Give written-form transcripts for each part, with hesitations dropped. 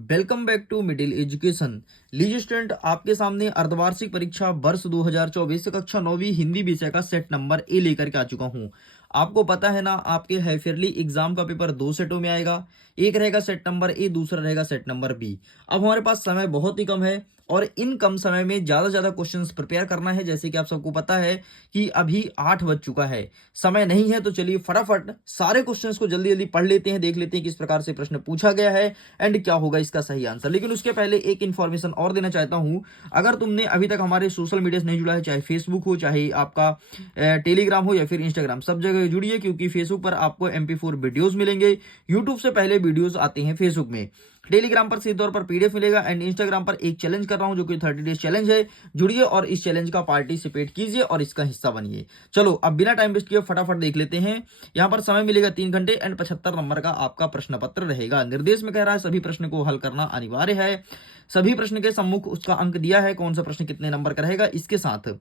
Welcome back to middle education. लीजिए student, आपके सामने अर्धवार्षिक परीक्षा वर्ष 2024 कक्षा 9वीं हिंदी विषय का सेट नंबर ए लेकर के आ चुका हूं। आपको पता है ना, आपके हाईफेयरली एग्जाम का पेपर दो सेटों में आएगा। एक रहेगा सेट नंबर ए, दूसरा रहेगा सेट नंबर बी। अब हमारे पास समय बहुत ही कम है और इन कम समय में ज्यादा से ज्यादा क्वेश्चंस प्रिपेयर करना है। जैसे कि आप सबको पता है कि अभी 8 बज चुका है, समय नहीं है, तो चलिए फटाफट सारे क्वेश्चंस को जल्दी जल्दी पढ़ लेते हैं, देख लेते हैं किस प्रकार से प्रश्न पूछा गया है एंड क्या होगा इसका सही आंसर। लेकिन उसके पहले एक इन्फॉर्मेशन और देना चाहता हूं। अगर तुमने अभी तक हमारे सोशल मीडिया से नहीं जुड़ा है, चाहे फेसबुक हो, चाहे आपका टेलीग्राम हो या फिर इंस्टाग्राम, सब जगह जुड़िए, क्योंकि फेसबुक पर आपको MP4 वीडियोस मिलेंगे। यूट्यूब से पहले वीडियोस आते हैं फेसबुक में, टेलीग्राम पर सीधे तौर पर PDF मिलेगा एंड इंस्टाग्राम पर एक चैलेंज कर रहा हूं जो कि 30 डेज चैलेंज है। जुड़िए और इस चैलेंज का पार्टिसिपेट कीजिए और इसका हिस्सा बनिए। चलो अब बिना टाइम वेस्ट किए फटाफट देख लेते हैं। यहां पर समय मिलेगा 3 घंटे एंड 75 नंबर का आपका प्रश्न पत्र रहेगा। निर्देश में कह रहा है सभी प्रश्न को हल करना अनिवार्य है। सभी प्रश्न के सम्मुख उसका अंक दिया है, कौन सा प्रश्न कितने नंबर का रहेगा। इसके साथ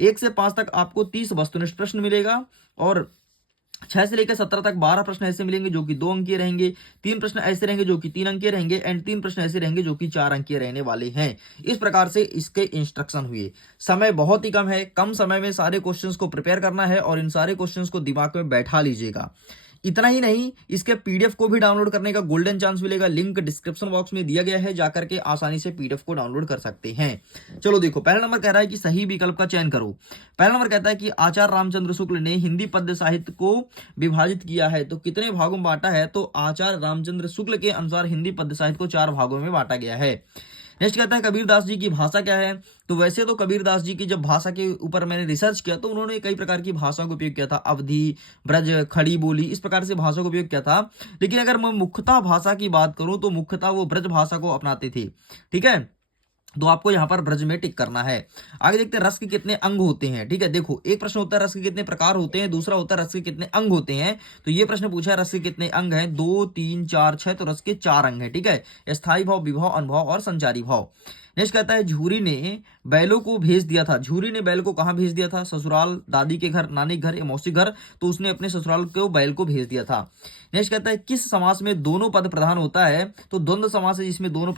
1 से 5 तक आपको 30 वस्तुनिष्ठ प्रश्न मिलेगा और 6 से लेकर 17 तक 12 प्रश्न ऐसे मिलेंगे जो कि 2 अंकीय रहेंगे। 3 प्रश्न ऐसे रहेंगे जो कि 3 अंकीय रहेंगे एंड 3 प्रश्न ऐसे रहेंगे जो कि 4 अंकीय रहने वाले हैं। इस प्रकार से इसके इंस्ट्रक्शन हुए। समय बहुत ही कम है, कम समय में सारे क्वेश्चंस को प्रिपेयर करना है और इन सारे क्वेश्चंस को दिमाग में बैठा लीजिएगा। इतना ही नहीं, इसके PDF को भी डाउनलोड करने का गोल्डन चांस मिलेगा। लिंक डिस्क्रिप्शन बॉक्स में दिया गया है, जाकर के आसानी से PDF को डाउनलोड कर सकते हैं। चलो देखो, पहला नंबर कह रहा है कि सही विकल्प का चयन करो। पहला नंबर कहता है कि आचार्य रामचंद्र शुक्ल ने हिंदी पद्य साहित्य को विभाजित किया है, तो कितने भागों में बांटा है। तो आचार्य रामचंद्र शुक्ल के अनुसार हिंदी पद्य साहित्य को 4 भागों में बांटा गया है। नेक्स्ट कहता है कबीरदास जी की भाषा क्या है। तो वैसे तो कबीरदास जी की जब भाषा के ऊपर मैंने रिसर्च किया तो उन्होंने कई प्रकार की भाषा का उपयोग किया था, अवधी, ब्रज, खड़ी बोली, इस प्रकार से भाषा का उपयोग किया था। लेकिन अगर मैं मुख्यतः भाषा की बात करूं तो मुख्यतः वो ब्रज भाषा को अपनाते थे। ठीक है, तो आपको यहां पर ब्रज में टिक करना है। आगे देखते हैं रस के कितने अंग होते हैं। ठीक है, देखो एक प्रश्न होता है रस के कितने प्रकार होते हैं, दूसरा होता है रस के कितने अंग होते हैं। तो ये प्रश्न पूछा है रस के कितने अंग हैं, 2, 3, 4, 6, तो रस के 4 अंग हैं। ठीक है, स्थायी भाव, विभाव, अनुभव और संचारी भाव। नेक्स्ट कहता है झूरी ने बैलों को भेज दिया था। झूरी ने बैल को कहां भेज दिया था, ससुराल, दादी के घर, नानी के घर या मौसी घर। तो उसने अपने ससुराल को बैल को भेज दिया था। नेक्स्ट कहता है किस समास में दोनों पद प्रधान होता है। तो द्वंद्व समास है जिसमें दोनों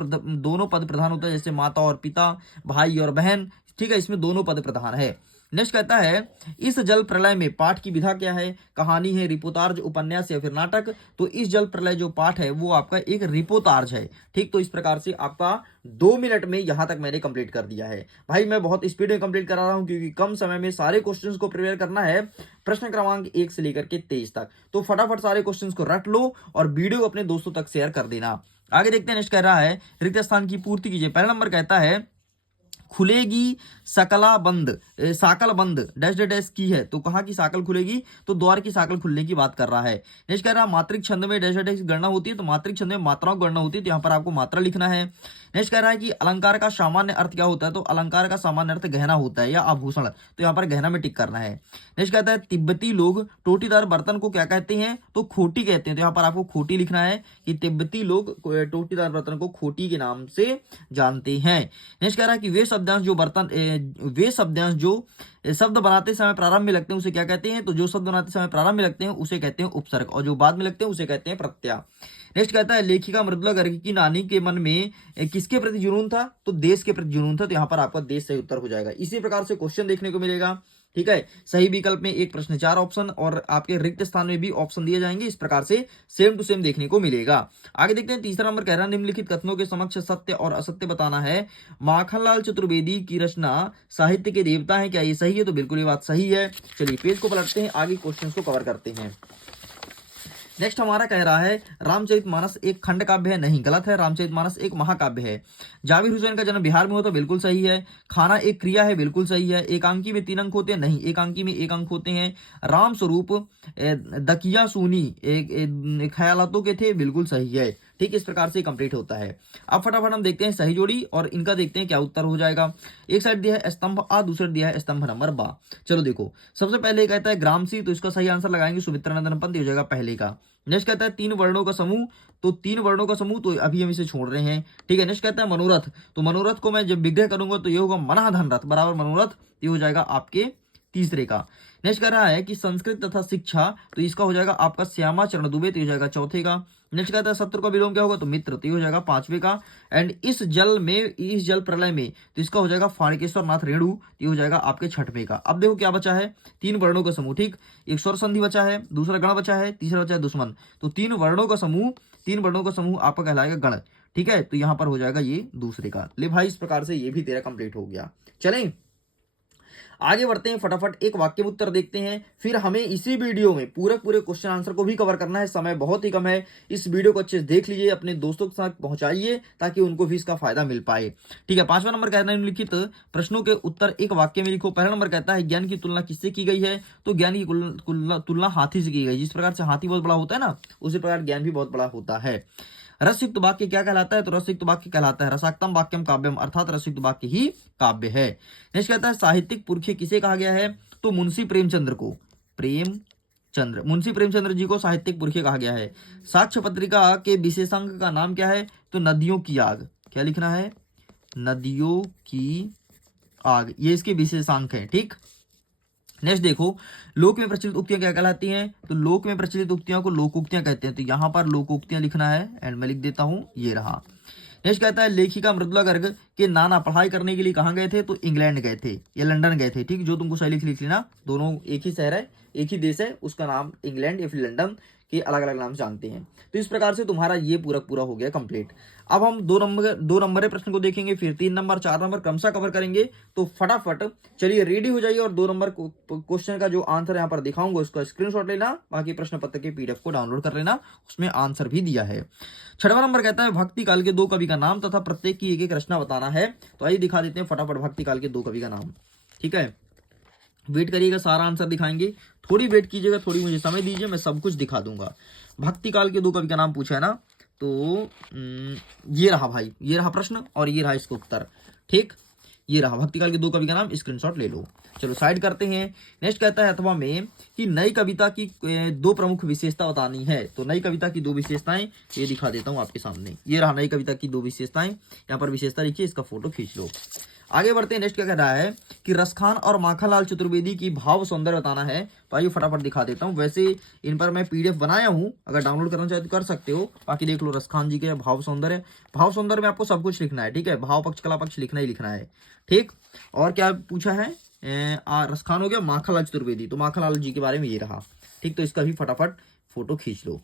पद प्रधान होता है, जैसे माता और पिता, भाई और बहन। ठीक है, इसमें दोनों पद प्रधान है। नेक्स्ट कहता है इस जल प्रलय में पाठ की विधा क्या है। कहानी है, रिपोर्टार्ज, उपन्यास या फिर नाटक। तो इस जल प्रलय जो पाठ है वो आपका एक रिपोर्टार्ज है। ठीक, तो इस प्रकार से आपका 2 मिनट में यहां तक मैंने कंप्लीट कर दिया है। भाई मैं बहुत स्पीड में कंप्लीट करा रहा हूं क्योंकि कम समय में सारे क्वेश्चंस को प्रिपेयर करना है, प्रश्न क्रमांक 1 से लेकर के 23 तक। तो फटाफट सारे क्वेश्चंस को रट लो और वीडियो अपने दोस्तों तक शेयर कर देना। आगे देखते हैं, नेक्स्ट कह रहा है रिक्त स्थान की पूर्ति कीजिए। पहला नंबर कहता है खुलेगी सकला बंद, साकल बंद डैश डैश की है। तो कहाँ की साकल खुलेगी, तो द्वार की साकल खुलने की बात कर रहा है। नेक्स्ट कह रहा है मात्रिक छंद में डैश डैश गणना होती है। तो मात्रिक छंद में मात्राओं की गणना होती है, तो यहाँ पर आपको मात्रा लिखना है। नेक्स्ट कह रहा है कि अलंकार का सामान्य अर्थ क्या होता है। तो अलंकार का सामान्य अर्थ गहना होता है या आभूषण। तो यहाँ पर गहना में टिक करना है। नेक्स्ट कहता है तिब्बती लोग टोटीदार बर्तन को क्या कहते हैं। तो खोटी कहते हैं। तो यहाँ पर आपको खोटी लिखना है कि तिब्बती लोग टोटीदार बर्तन को खोटी के नाम से जानते हैं। नेक्स्ट कह रहा है कि वे शब्दांश जो शब्द बनाते समय प्रारंभ में लगते हैं उसे क्या कहते हैं। तो जो शब्द बनाते समय प्रारंभ में लगते हैं उसे कहते हैं उपसर्ग और जो बाद में लगते हैं उसे कहते हैं प्रत्यय। नेक्स्ट कहता है लेखिका मृदुला गर्ग की नानी के मन में किसके प्रति जुनून था। तो देश के प्रति जुनून था। तो यहाँ पर आपका देश सही उत्तर हो जाएगा। इसी प्रकार से क्वेश्चन देखने को मिलेगा। ठीक है, सही विकल्प में एक प्रश्न 4 ऑप्शन और आपके रिक्त स्थान में भी ऑप्शन दिए जाएंगे। इस प्रकार से सेम टू सेम देखने को मिलेगा। आगे देखते हैं, तीसरा नंबर कह रहा है निम्नलिखित कथनों के समक्ष सत्य और असत्य बताना है। माखनलाल चतुर्वेदी की रचना साहित्य के देवता है, क्या ये सही है। तो बिल्कुल ये बात सही है। चलिए पेज को पलटते हैं, आगे क्वेश्चन को कवर करते हैं। नेक्स्ट हमारा कह रहा है रामचरितमानस एक खंड काव्य है। नहीं, गलत है, रामचरितमानस एक महाकाव्य है। जाबिर हुसैन का जन्म बिहार में हो, तो बिल्कुल सही है। खाना एक क्रिया है, बिल्कुल सही है। एकांकी में 3 अंक होते हैं। नहीं, एकांकी में 1 अंक होते हैं। राम स्वरूप दकिया सूनी एक ख्यालातों के थे, बिल्कुल सही है। ठीक, इस प्रकार से कंप्लीट होता है। अब फटाफट हम देखते हैं सही जोड़ी और इनका देखते हैं क्या उत्तर हो जाएगा। एक साइड दिया है स्तंभ आ, दूसरा दिया है स्तंभ नंबर बा। चलो देखो, सबसे पहले कहता है ग्रामसी, तो इसका सही आंसर लगाएंगे सुमित्रानंदन पंत, हो जाएगा पहले का। नेक्स्ट कहता है 3 वर्णों का समूह। तो 3 वर्णों का समूह, तो अभी हम इसे छोड़ रहे हैं। ठीक है, नेक्स्ट कहता है मनोरथ। तो मनोरथ को मैं जब विग्रह करूंगा तो ये होगा मना धन रथ बराबर मनोरथ, ये हो जाएगा आपके तीसरे का। नेक्स्ट कह रहा है कि संस्कृत तथा शिक्षा, तो इसका हो जाएगा आपका श्यामा चरण दुबे, तो हो जाएगा चौथे का। नेक्स्ट कहता है शत्रु का विलोम क्या होगा, तो मित्र, तो ये हो जाएगा पांचवे का। एंड इस जल प्रलय में, तो इसका हो जाएगा फाणिकेश्वर नाथ रेणु, ये हो जाएगा आपके छठवें का। अब देखो क्या बचा है, तीन वर्णों का समूह, ठीक, एक स्वर संधि बचा है, दूसरा गण बचा है, तीसरा बचा है दुश्मन। तो तीन वर्णों का समूह आपका कहलाएगा गण, ठीक है। तो यहां पर हो जाएगा ये दूसरे का। ले भाई, इस प्रकार से ये भी तेरा कंप्लीट हो गया। चलें आगे बढ़ते हैं, फटाफट एक वाक्य में उत्तर देखते हैं। फिर हमें इसी वीडियो में पूरे क्वेश्चन आंसर को भी कवर करना है, समय बहुत ही कम है। इस वीडियो को अच्छे से देख लीजिए, अपने दोस्तों के साथ पहुंचाइए ताकि उनको भी इसका फायदा मिल पाए, ठीक है। पांचवा नंबर कहता है निम्नलिखित प्रश्नों के उत्तर एक वाक्य में लिखो। पहला नंबर कहता है ज्ञान की तुलना किससे की गई है, तो ज्ञान की तुलना हाथी से की गई। जिस प्रकार से हाथी बहुत बड़ा होता है ना, उसी प्रकार ज्ञान भी बहुत बड़ा होता है। रसयुक्त वाक्य क्या कहलाता है, तो रसयुक्त वाक्य कहलाता है रसाक्तम वाक्यम काव्यम, अर्थात रसयुक्त वाक्य ही काव्य है। नेक्स्ट कहता है साहित्यिक पुरखे किसे कहा गया है, तो मुंशी प्रेमचंद्र को, मुंशी प्रेमचंद्र जी को साहित्यिक पुरखे कहा गया है। साक्ष्य पत्रिका के विशेषांक का नाम क्या है, तो नदियों की आग, क्या लिखना है, नदियों की आग, ये इसके विशेषांक है, ठीक। नेक्स्ट देखो, लोक में प्रचलित उक्तियां क्या कहलाती हैं, तो लोक में प्रचलित उक्तियों को लोकोक्तियां कहते हैं। तो यहां पर लोकोक्तियां लिखना है, एंड मैं लिख देता हूं, ये रहा। नेक्स्ट कहता है लेखिका मृदुला गर्ग के नाना पढ़ाई करने के लिए कहां गए थे, तो इंग्लैंड गए थे या लंदन गए थे, ठीक। जो तुमको सही लिख लेना, दोनों एक ही शहर है, एक ही देश है, उसका नाम इंग्लैंड या फिर लंदन के अलग अलग नाम जानते हैं। तो इस प्रकार से तुम्हारा ये पूरा हो गया कंप्लीट। अब हम दो नंबर प्रश्न को देखेंगे, फिर 3 नंबर 4 नंबर क्रमशः कवर करेंगे। तो फटाफट चलिए रेडी हो जाइए, और 2 नंबर क्वेश्चन का जो आंसर यहाँ पर दिखाऊंगा उसका स्क्रीनशॉट लेना, बाकी प्रश्न पत्र के पीडीएफ को डाउनलोड कर लेना, उसमें आंसर भी दिया है। 6वां नंबर कहता है भक्ति काल के 2 कवि का नाम तथा प्रत्येक की एक रचना बताना है। तो आइए दिखा देते हैं फटाफट भक्ति काल के 2 कवि का नाम, ठीक है। वेट करिएगा, सारा आंसर दिखाएंगे, थोड़ी वेट कीजिएगा, थोड़ी मुझे समय दीजिए, मैं सब कुछ दिखा दूंगा। भक्ति काल के 2 कवि का नाम पूछा है ना, तो ये रहा भाई, ये रहा प्रश्न और ये रहा इसका उत्तर, ठीक। ये रहा भक्ति काल के 2 कवि का नाम, स्क्रीनशॉट ले लो। चलो साइड करते हैं। नेक्स्ट कहता है अथवा में कि नई कविता की 2 प्रमुख विशेषता बतानी है। तो नई कविता की 2 विशेषताएं ये दिखा देता हूं आपके सामने। ये रहा नई कविता की 2 विशेषताएं, यहाँ पर विशेषता लिखिए, इसका फोटो खींच लो। आगे बढ़ते हैं। नेक्स्ट क्या कह रहा है कि रसखान और माखनलाल चतुर्वेदी की भाव सौंदर्य बताना है। तो आइए फटाफट दिखा देता हूं। वैसे इन पर मैं पीडीएफ बनाया हूं, अगर डाउनलोड करना चाहे तो कर सकते हो। बाकी देख लो रसखान जी के भाव सौंदर्य में आपको सब कुछ लिखना है, ठीक है। भाव पक्ष कला पक्ष लिखना ही लिखना है, ठीक। और क्या पूछा है, रसखान हो गया, माखनलाल चतुर्वेदी, तो माखनलाल जी के बारे में ये रहा, ठीक। तो इसका भी फटाफट फोटो खींच लो।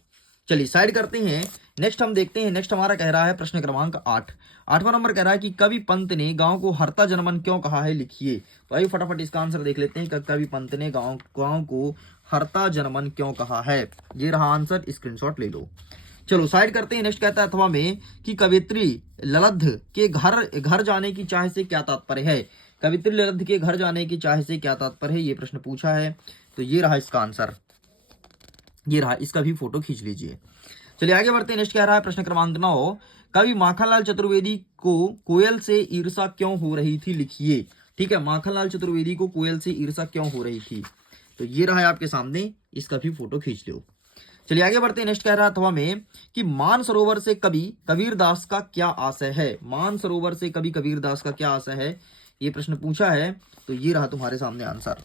चलिए साइड करते हैं। नेक्स्ट हम देखते हैं। नेक्स्ट हमारा कह रहा है प्रश्न क्रमांक 8। 8वां नंबर कह रहा है कि कवि पंत ने गांव को हरता जनमन क्यों कहा है, लिखिए। तो आइए फटाफट इसका आंसर देख लेते हैं कि कवि पंत ने गांव को हरता जनमन क्यों कहा है। ये रहा आंसर, स्क्रीनशॉट ले लो। चलो साइड करते हैं। नेक्स्ट कहता है अथवा में कि कवित्री ललद्ध के घर जाने की चाह से क्या तात्पर्य है। कवित्री ललद्ध के घर जाने की चाह से क्या तात्पर्य है, ये प्रश्न पूछा है। तो ये रहा इसका आंसर, ये रहा, इसका भी फोटो खींच लीजिए। चलिए आगे बढ़ते हैं। नेक्स्ट कह रहा है प्रश्न क्रमांक 9, कवि माखनलाल चतुर्वेदी को कोयल से ईर्षा क्यों हो रही थी, लिखिए। ठीक है, माखनलाल चतुर्वेदी को कोयल से ईर्षा क्यों हो रही थी। तो ये रहा है आपके सामने, इसका भी फोटो खींच लो। चलिए आगे बढ़ते हैं। नेक्स्ट कह रहा था में कि मानसरोवर से कवि कबीरदास का क्या आशय है। मानसरोवर से कवि कबीरदास का क्या आशय है, ये प्रश्न पूछा है। तो ये रहा तुम्हारे सामने आंसर,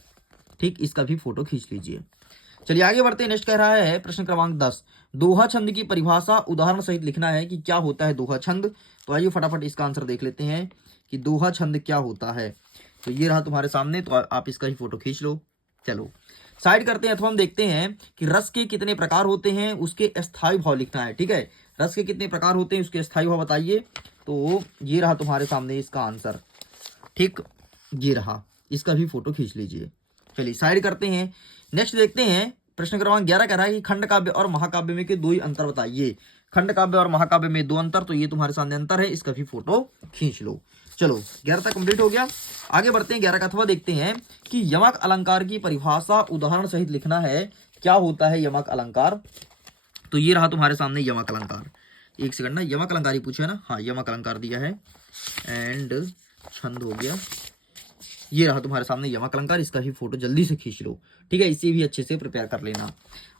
ठीक। इसका भी फोटो खींच लीजिए। चलिए आगे बढ़ते हैं। नेक्स्ट कह रहा है प्रश्न क्रमांक 10, दोहा छंद की परिभाषा उदाहरण सहित लिखना है कि क्या होता है दोहा छंद। तो आइए फटाफट इसका आंसर देख लेते हैं कि दोहा छंद क्या होता है। तो ये रहा तुम्हारे सामने, तो आप इसका ही फोटो खींच लो। चलो साइड करते हैं। अथवा हम देखते हैं कि रस के कितने प्रकार होते हैं, उसके स्थायी भाव लिखना है। ठीक है, रस के कितने प्रकार होते हैं, उसके स्थायी भाव बताइए। तो ये रहा तुम्हारे सामने इसका आंसर, ठीक। ये रहा, इसका भी फोटो खींच लीजिए। चलिए साइड करते हैं। नेक्स्ट देखते हैं। प्रश्न क्रमांक 11 कह रहा है कि खंड काव्य और महाकाव्य में के 2 ही अंतर बताइए। खंड काव्य और महाकाव्य में 2 अंतर, तो ये तुम्हारे सामने अंतर है, इसका भी फोटो खींच लो। चलो 11 तक कंप्लीट हो गया। आगे बढ़ते हैं। 11 का अथवा देखते हैं कि यमक अलंकार की परिभाषा उदाहरण सहित लिखना है। क्या होता है यमक अलंकार। तो ये रहा तुम्हारे सामने यमक अलंकार। एक सेकंड ना, यमक अलंकार ही पूछा है ना, हाँ यमक अलंकार दिया है। एंड छंद हो गया, ये रहा तुम्हारे सामने यमक अलंकार, इसका ही फोटो जल्दी से खींच लो। ठीक है, इसे भी अच्छे से प्रिपेयर कर लेना।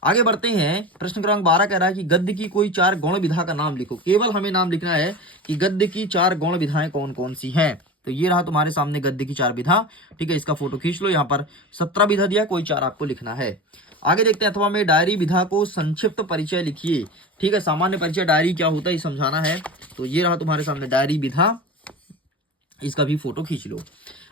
आगे बढ़ते हैं। प्रश्न क्रमांक 12 कह रहा है कि गद्य की कोई 4 गौण विधा का नाम लिखो। केवल हमें नाम लिखना है कि गद्य की 4 गौण विधाएं कौन कौन सी हैं। तो ये रहा तुम्हारे सामने गद्य की 4 विधा। ठीक है, इसका फोटो खींच लो। यहाँ पर 17 विधा दिया, कोई 4 आपको लिखना है। आगे देखते हैं, अथवा में डायरी विधा को संक्षिप्त परिचय लिखिए। ठीक है, सामान्य परिचय डायरी क्या होता है ये समझाना है। तो ये रहा तुम्हारे सामने डायरी विधा, इसका भी फोटो खींच लो।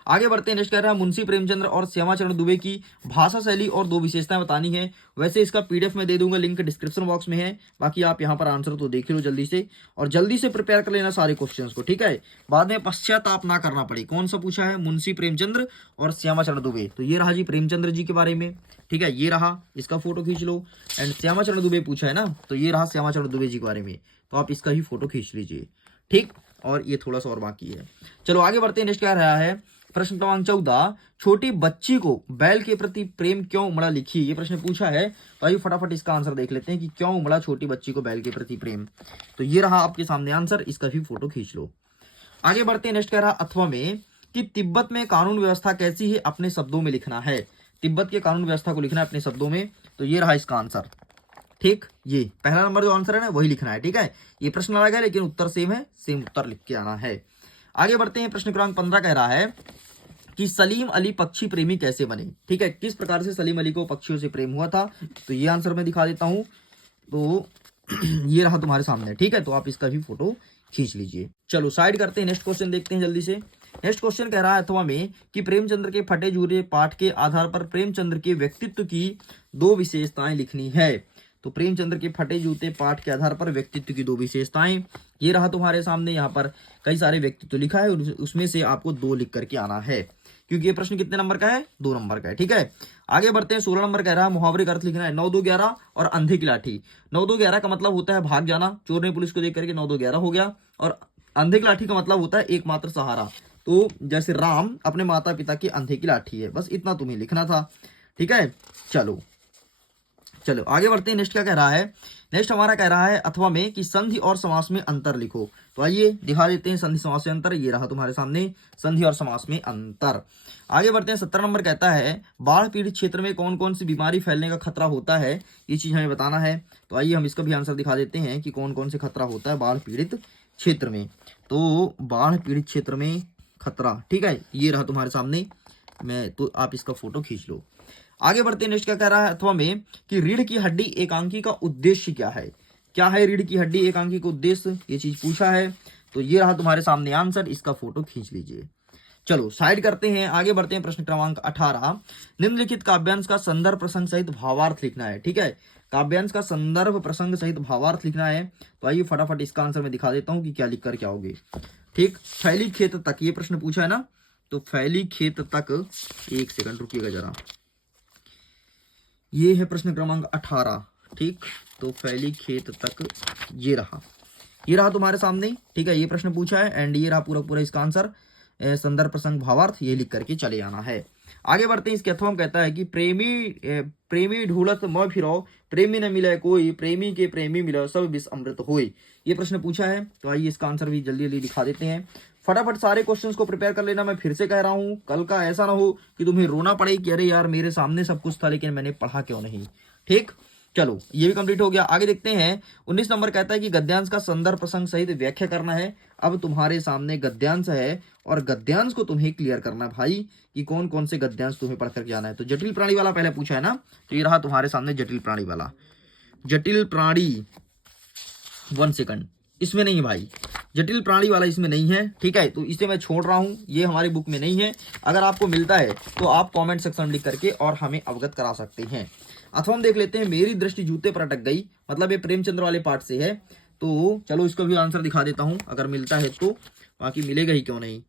आगे बढ़ते हैं, नेक्स्ट कह रहा है मुंशी प्रेमचंद्र और श्यामाचरण दुबे की भाषा शैली और दो विशेषताएं बतानी है। वैसे इसका पीडीएफ में दे दूंगा, लिंक डिस्क्रिप्शन बॉक्स में है। बाकी आप यहाँ पर आंसर तो देख लो जल्दी से, और जल्दी से प्रिपेयर कर लेना सारे क्वेश्चंस को, ठीक है, बाद में पश्चाताप ना करना पड़े। कौन सा पूछा है? मुंशी प्रेमचंद्र और श्यामाचरण दुबे। तो ये रहा जी प्रेमचंद्र जी के बारे में, ठीक है, ये रहा, इसका फोटो खींच लो। एंड श्यामाचरण दुबे पूछा है ना, तो ये रहा श्यामाचरण दुबे जी के बारे में, तो आप इसका ही फोटो खींच लीजिए, ठीक। और ये थोड़ा सा और बाकी है। चलो आगे बढ़ते हैं, नेक्स्ट क्या रहा है, प्रश्न क्रमांक 14, छोटी बच्ची को बैल के प्रति प्रेम क्यों उमड़ा, लिखिए। ये प्रश्न पूछा है, तो आइए फटाफट इसका आंसर देख लेते हैं कि क्यों उमड़ा छोटी बच्ची को बैल के प्रति प्रेम। तो ये रहा आपके सामने आंसर, इसका भी फोटो खींच लो। आगे बढ़ते हैं, नेक्स्ट कह रहा अथवा में कि तिब्बत में कानून व्यवस्था कैसी है, अपने शब्दों में लिखना है। तिब्बत के कानून व्यवस्था को लिखना है अपने शब्दों में। तो ये रहा इसका आंसर, ठीक, ये पहला नंबर जो आंसर है ना वही लिखना है, ठीक है। ये प्रश्न अलग है लेकिन उत्तर सेम है, सेम उत्तर लिख के आना है। आगे बढ़ते हैं, प्रश्न क्रमांक 15 कह रहा है कि सलीम अली पक्षी प्रेमी कैसे बने। ठीक है, किस प्रकार से सलीम अली को पक्षियों से प्रेम हुआ था, तो ये आंसर मैं दिखा देता हूं। तो ये रहा तुम्हारे सामने, ठीक है, तो आप इसका भी फोटो खींच लीजिए। चलो साइड करते हैं, नेक्स्ट क्वेश्चन देखते हैं जल्दी से। नेक्स्ट क्वेश्चन कह रहा है अथवा में कि प्रेमचंद्र के फटे जूरे पाठ के आधार पर प्रेमचंद्र के व्यक्तित्व की दो विशेषताएं लिखनी है। तो प्रेमचंद्र के फटे जूते पाठ के आधार पर व्यक्तित्व की दो विशेषताएं, ये रहा तुम्हारे सामने। यहाँ पर कई सारे व्यक्तित्व लिखा है, उसमें से आपको दो लिख करके आना है, क्योंकि ये प्रश्न कितने नंबर का है, 2 नंबर का है, ठीक है। आगे बढ़ते हैं, 16 नंबर कह रहा है मुहावरे का अर्थ लिखना है। 9 2 11 और अंधे की लाठी। 9 2 11 का मतलब होता है भाग जाना, चोर ने पुलिस को देख करके 9 2 11 हो गया। और अंधे की लाठी का मतलब होता है एकमात्र सहारा। तो जैसे राम अपने माता पिता की अंधे की लाठी है, बस इतना तुम्हें लिखना था, ठीक है। चलो चलो आगे बढ़ते हैं, नेक्स्ट क्या कह रहा है। नेक्स्ट हमारा कह रहा है अथवा में कि संधि और समास में अंतर लिखो। तो आइए दिखा देते हैं संधि समास में अंतर, ये रहा तुम्हारे सामने संधि और समास में अंतर। आगे बढ़ते हैं, 17 नंबर कहता है बाढ़ पीड़ित क्षेत्र में कौन कौन सी बीमारी फैलने का खतरा होता है, ये चीज हमें बताना है। तो आइए हम इसका भी आंसर दिखा देते हैं कि कौन कौन से खतरा होता है बाढ़ पीड़ित क्षेत्र में। तो बाढ़ पीड़ित क्षेत्र में खतरा, ठीक है, ये रहा तुम्हारे सामने, मैं तो आप इसका फोटो खींच लो। आगे बढ़ते हैं, नेक्स्ट क्या कह रहा है अथवा में कि रीढ़ की हड्डी एकांकी का उद्देश्य क्या है। क्या है रीढ़ की हड्डी एकांकी का उद्देश्य, ये चीज पूछा है। तो ये रहा तुम्हारे सामने आंसर, इसका फोटो खींच लीजिए। चलो साइड करते हैं, आगे बढ़ते हैं, प्रश्न क्रमांक 18, निम्नलिखित काव्यांश का संदर्भ प्रसंग सहित भावार्थ लिखना है। ठीक है, काव्यांश का संदर्भ प्रसंग सहित भावार्थ लिखना है। तो आइए फटाफट इसका आंसर मैं दिखा देता हूं कि क्या लिख कर क्या होगे। ठीक, फैली खेत तक, ये प्रश्न पूछा है ना, तो फैली खेत तक, एक सेकंड रुकिएगा जरा, ये है प्रश्न क्रमांक 18, ठीक। तो फैली खेत तक, ये रहा तुम्हारे सामने, ठीक है, ये प्रश्न पूछा है। एंड ये रहा पूरा पूरा इसका आंसर, संदर्भ प्रसंग भावार्थ, ये लिख करके चले आना है। आगे बढ़ते हैं, इसके अथवा में कहता है कि प्रेमी ढूलत म फिरो, प्रेमी न मिले कोई, प्रेमी के प्रेमी मिलो सब विष अमृत होई। ये प्रश्न पूछा है। तो आइए इसका आंसर भी जल्दी जल्दी दिखा देते हैं। फटाफट सारे क्वेश्चंस को प्रिपेयर कर लेना। मैं फिर से कह रहा हूं, कल का ऐसा ना हो कि तुम्हें रोना पड़े कि अरे यार मेरे सामने सब कुछ था लेकिन मैंने पढ़ा क्यों नहीं। ठीक, चलो ये भी कंप्लीट हो गया। आगे देखते हैं, 19 नंबर कहता है कि गद्यांश का संदर्भ प्रसंग सहित व्याख्या करना है। अब तुम्हारे सामने गद्यांश है और गद्यांश को तुम्हें क्लियर करना है भाई कि कौन कौन से गद्यांश तुम्हें पढ़ करके आना है। तो जटिल प्राणी वाला पहले पूछा है ना, तो ये रहा तुम्हारे सामने जटिल प्राणी वाला। जटिल प्राणी, 1 सेकंड, इसमें नहीं भाई, जटिल प्राणी वाला इसमें नहीं है, ठीक है, तो इसे मैं छोड़ रहा हूं, ये हमारी बुक में नहीं है। अगर आपको मिलता है तो आप कमेंट सेक्शन लिख करके और हमें अवगत करा सकते हैं। अथवा हम देख लेते हैं, मेरी दृष्टि जूते पर अटक गई, मतलब ये प्रेमचंद्र वाले पार्ट से है। तो चलो इसको भी आंसर दिखा देता हूं अगर मिलता है तो, बाकी मिलेगा ही क्यों नहीं।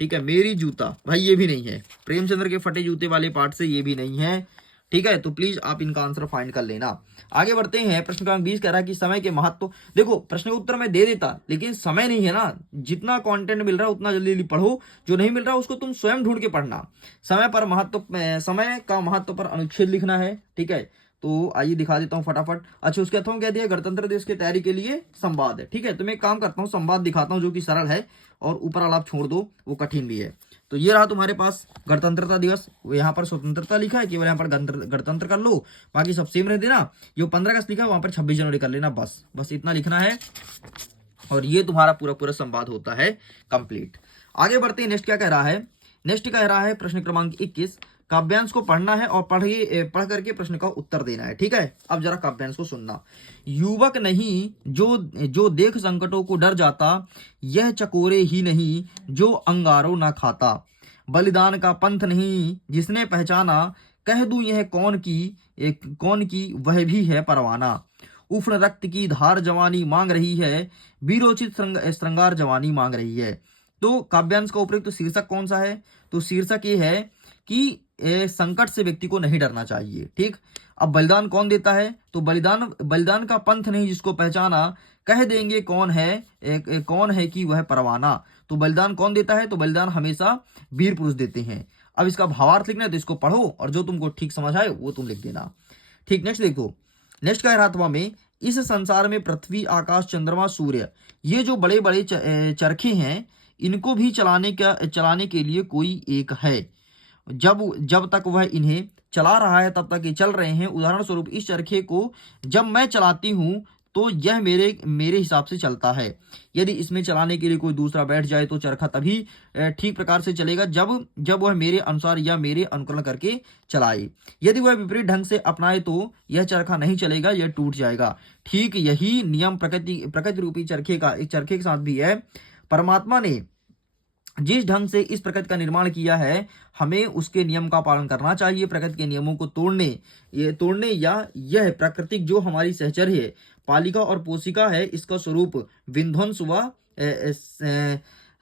ठीक है, मेरी जूता, भाई ये भी नहीं है, प्रेमचंद्र के फटे जूते वाले पार्ट से ये भी नहीं है। ठीक है, तो प्लीज आप इनका आंसर फाइंड कर लेना। आगे बढ़ते हैं, प्रश्न क्रमांक 20 कह रहा है कि समय के महत्व। देखो प्रश्न का उत्तर मैं दे देता लेकिन समय नहीं है ना, जितना कंटेंट मिल रहा है उतना जल्दी जल्दी पढ़ो, जो नहीं मिल रहा उसको तुम स्वयं ढूंढ के पढ़ना। समय पर महत्व, समय का महत्व पर अनुच्छेद लिखना है। ठीक है, तो आइए दिखा देता हूं फटाफट। अच्छा, उसके अथवा कह दिया गणतंत्र दिवस की तैयारी के लिए संवाद है। ठीक है, तो मैं एक काम करता हूँ, संवाद दिखाता हूँ जो कि सरल है, और ऊपर वाला आप छोड़ दो, वो कठिन भी है। तो ये रहा तुम्हारे पास गणतंत्रता दिवस, यहाँ पर स्वतंत्रता लिखा है, केवल यहाँ पर गणतंत्र कर लो, बाकी सब सेम रह देना। जो 15 अगस्त लिखा है वहां पर 26 जनवरी कर लेना, बस इतना लिखना है, और ये तुम्हारा पूरा पूरा संवाद होता है कंप्लीट। आगे बढ़ते हैं, नेक्स्ट क्या कह रहा है। नेक्स्ट कह रहा है प्रश्न क्रमांक 21, काव्यांश को पढ़ना है और पढ़ करके प्रश्न का उत्तर देना है। ठीक है, अब जरा काव्यांश को सुनना। युवक नहीं जो जो देख संकटों को डर जाता, यह चकोरे ही नहीं जो अंगारों ना खाता। बलिदान का पंथ नहीं जिसने पहचाना, कह दूं यह कौन की वह भी है परवाना। उफन रक्त की धार जवानी मांग रही है, वीरोचित श्रृंगार जवानी मांग रही है। तो काव्यांश का उपयुक्त शीर्षक कौन सा है? तो शीर्षक ये है कि संकट से व्यक्ति को नहीं डरना चाहिए। ठीक, अब बलिदान कौन देता है? तो बलिदान का पंथ नहीं जिसको पहचाना, कह देंगे कौन है कि वह परवाना। तो बलिदान कौन देता है? तो बलिदान हमेशा वीर पुरुष देते हैं। अब इसका भावार्थ लिखना है तो इसको पढ़ो और जो तुमको ठीक समझ आए वो तुम लिख देना। ठीक, नेक्स्ट देखो। नेक्स्ट कह रहा था में, इस संसार में पृथ्वी आकाश चंद्रमा सूर्य ये जो बड़े बड़े चरखे हैं, इनको भी चलाने के लिए कोई एक है। जब तक वह इन्हें चला रहा है तब तक ये चल रहे हैं। उदाहरण स्वरूप इस चरखे को जब मैं चलाती हूँ तो यह मेरे हिसाब से चलता है। यदि इसमें चलाने के लिए कोई दूसरा बैठ जाए तो चरखा तभी ठीक प्रकार से चलेगा जब वह मेरे अनुसार या मेरे अनुकरण करके चलाए। यदि वह विपरीत ढंग से अपनाए तो यह चरखा नहीं चलेगा, यह टूट जाएगा। ठीक यही नियम प्रकृति रूपी चरखे के साथ भी है। परमात्मा ने जिस ढंग से इस प्रकृति का निर्माण किया है, हमें उसके नियम का पालन करना चाहिए। प्रकृति के नियमों को तोड़ने या यह प्राकृतिक जो हमारी सहचर्य है, पालिका और पोषिका है, इसका स्वरूप विध्वंस व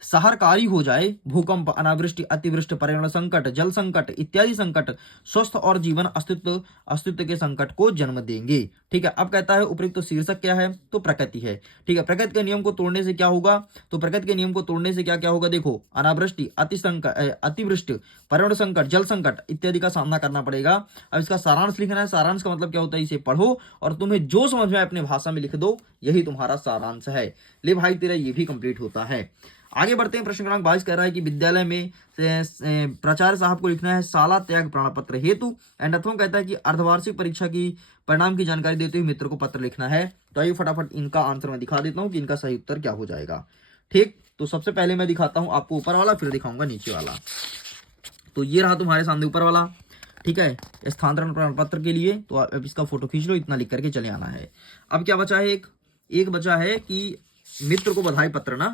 सहारकारी हो जाए। भूकंप, अनावृष्टि, अतिवृष्टि, पर्यावरण संकट, जल संकट इत्यादि संकट स्वस्थ और जीवन अस्तित्व के संकट को जन्म देंगे। ठीक है, अब कहता है उपयुक्त शीर्षक क्या है? तो प्रकृति है। ठीक है, प्रकृति के नियम को तोड़ने से क्या होगा? तो प्रकृति के नियम को तोड़ने से क्या क्या होगा? देखो, अनावृष्टि, अतिवृष्टि, पर्यावरण संकट, जल संकट इत्यादि का सामना करना पड़ेगा। अब इसका सारांश लिखना है। सारांश का मतलब क्या होता है? इसे पढ़ो और तुम्हें जो समझ में आए अपने भाषा में लिख दो, यही तुम्हारा सारांश है। ले भाई, तेरा ये भी कंप्लीट होता है। आगे बढ़ते हैं। प्रश्न क्रमांक 22 कह रहा है कि विद्यालय में प्राचार्य साहब को लिखना है शाला त्याग प्रमाण पत्र हेतु। एंड अथवा कहता है कि अर्धवार्षिक परीक्षा की परिणाम की जानकारी देते हुए मित्र को पत्र लिखना है। तो आइए फटाफट इनका आंसर मैं दिखा देता हूं कि इनका सही उत्तर क्या हो जाएगा। ठीक, तो सबसे पहले मैं दिखाता हूं आपको ऊपर वाला, फिर दिखाऊंगा नीचे वाला। तो ये रहा तुम्हारे सामने ऊपर वाला। ठीक है, स्थानांतरण प्रमाण पत्र के लिए तो अब इसका फोटो खींच लो, इतना लिख करके चले आना है। अब क्या बचा है? एक बचा है कि मित्र को बधाई पत्र ना,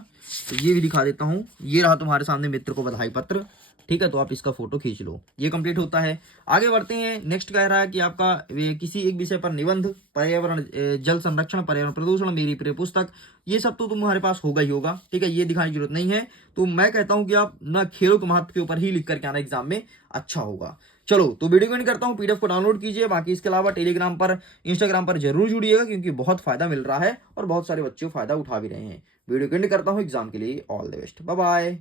तो ये भी दिखा देता हूं। ये रहा तुम्हारे सामने मित्र को बधाई पत्र। ठीक है, तो आप इसका फोटो खींच लो, ये कंप्लीट होता है। आगे बढ़ते हैं। नेक्स्ट कह रहा है कि आपका किसी एक विषय पर निबंध, पर्यावरण, जल संरक्षण, पर्यावरण प्रदूषण, मेरी प्रिय पुस्तक, ये सब तो तुम्हारे पास होगा ही होगा। ठीक है, ये दिखाने की जरूरत नहीं है। तो मैं कहता हूं कि आप ना खेलों के महत्व के ऊपर ही लिख करके आना एग्जाम में, अच्छा होगा। चलो, तो वीडियो को एंड करता हूं। पीडीएफ को डाउनलोड कीजिए। बाकी इसके अलावा टेलीग्राम पर, इंस्टाग्राम पर जरूर जुड़िएगा क्योंकि बहुत फायदा मिल रहा है और बहुत सारे बच्चे फायदा उठा भी रहे हैं। वीडियो को एंड करता हूं। एग्जाम के लिए all the best, bye bye.